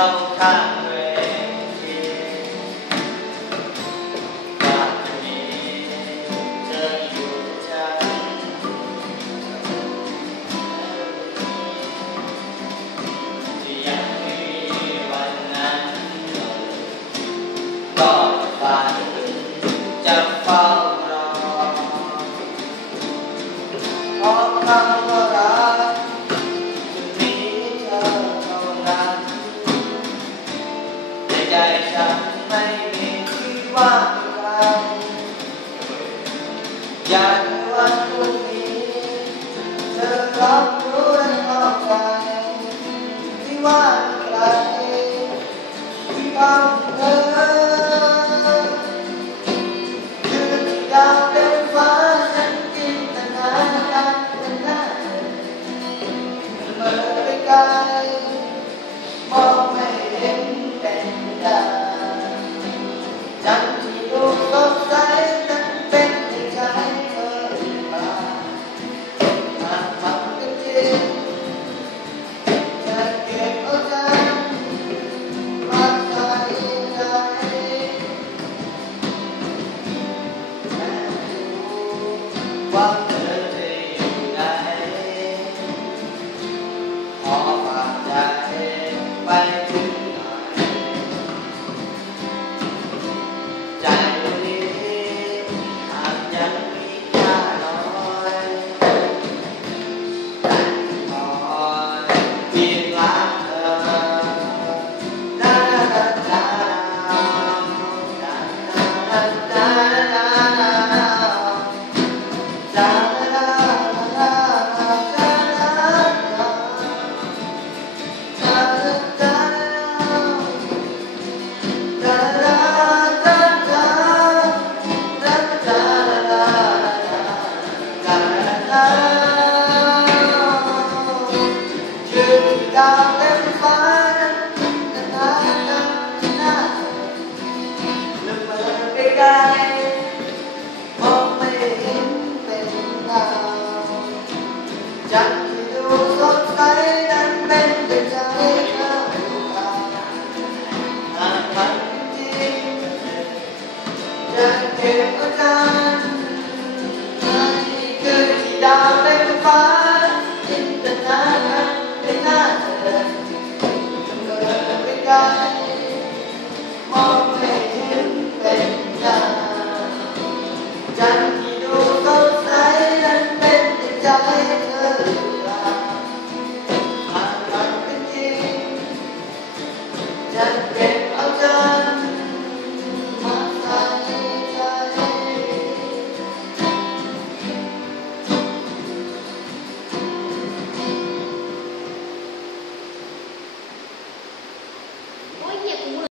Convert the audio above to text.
เข้าข้างเวทีจากนี้จะอยู่ฉันที่ยังไม่มีวันนั้นก็ฝันจะเฝ้ารอเพราะคำว่ารักจะมีเธอเท่านั้นในใจฉันไม่มีที่ว่างเปล่าอยากให้วันพรุ่งนี้เธอรับรู้และเข้าใจที่ว่างไกลที่คำเธอดาวเต็มฟ้าฉันจินตนาการเป็นหน้าเธอเมื่อไปไกลมองไม่เห็นเป็นดาวจันทร์ที่ดูสดใสนั้นเป็นใจเธอหรือเปล่าหากมันเป็นจริงจะเก็บเอาใจมาใส่ใจว่าเธอจะอยู่ไหนขอฝากใจไปถึงหน่อยใจนี้หากยังมีค่าน้อยแต่คอยเพียงรักเธอดาดาดาดาดาดาดาวเต็มฟ้านั้นจะหากันที่หน้าลึกเมื่อไปไกลมองไม่เห็นเป็นดาวจันทร์ที่ดูสดใสนั้นเป็นแต่ใจเธอหรือเปล่าหากมันจริงจะเก็บเอาใจไม่คือที่ดาวเต็มฟ้าจินตนาการเป็นหน้าเธอเมื่อไปไกลมองไม่เห็นเป็นดาวจันทร์ที่ดูสดใสนั้นเป็นแต่ใจเธอหรือเปล่าหากมันเป็นจริงจะเก็บ